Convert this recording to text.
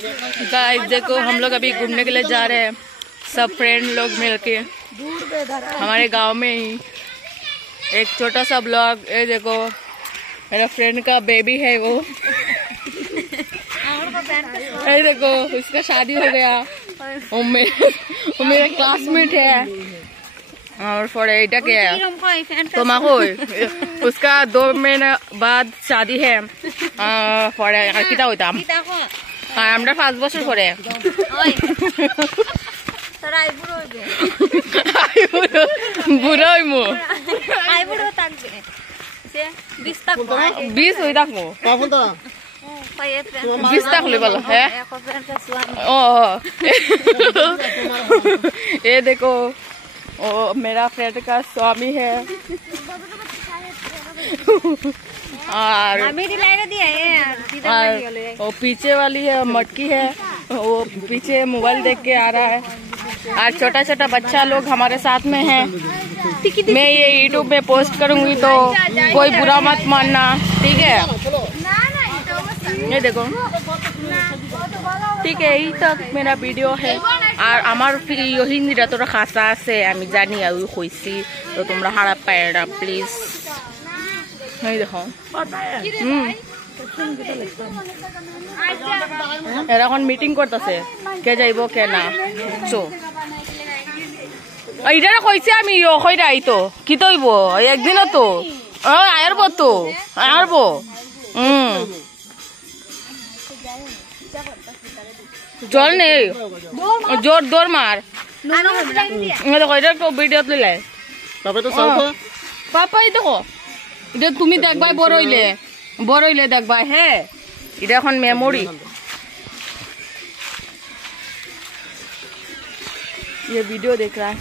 Guys देखो हम लोग अभी घूमने के लिए जा रहे हैं, सब फ्रेंड लोग मिलके हमारे गांव में ही। एक छोटा सा ब्लॉग। ये देखो मेरा फ्रेंड का बेबी है वो। ये देखो उसका शादी हो गया। वो मेरा क्लासमेट है। और फॉर एटा क्या है तो माको उसका 2 महीना बाद शादी है। फॉर किता होता আমরা 5 বছর পরে বুড়ো হইমু 20 হই থাকবো 20 থাকলে বলো। হ্যাঁ ये देखो वो मेरा फ्रेंड का स्वामी है। और वो पीछे वाली है मटकी है, वो पीछे मोबाइल देख के आ रहा है। और छोटा छोटा बच्चा लोग हमारे साथ में है। मैं ये यूट्यूब में पोस्ट करूंगी तो कोई बुरा मत मानना, ठीक है? ये देखो ठीक है, यही तक मेरा वीडियो है। और আমার হিন্দিটা তোরা খাসা আছে আমি জানি আর কইছি, তো তোমরা খারাপ পায় না প্লিজ। এই দেখো এরা এখন মিটিং করতেছে কে যাইব কে না। চো এইটা কইছে আমি কইরা আইতো কি তৈব একদিনও তো আয়ারব তো আয়ারব। জল নেই জোর দৌড় মার। দেখো এটা তো ভিডিও তুলে পাপাই দেখো এটা তুমি দেখবাই বড় হইলে দেখবাই। হ্যাঁ এটা এখন মেমোরি। ये वीडियो देख रहा है।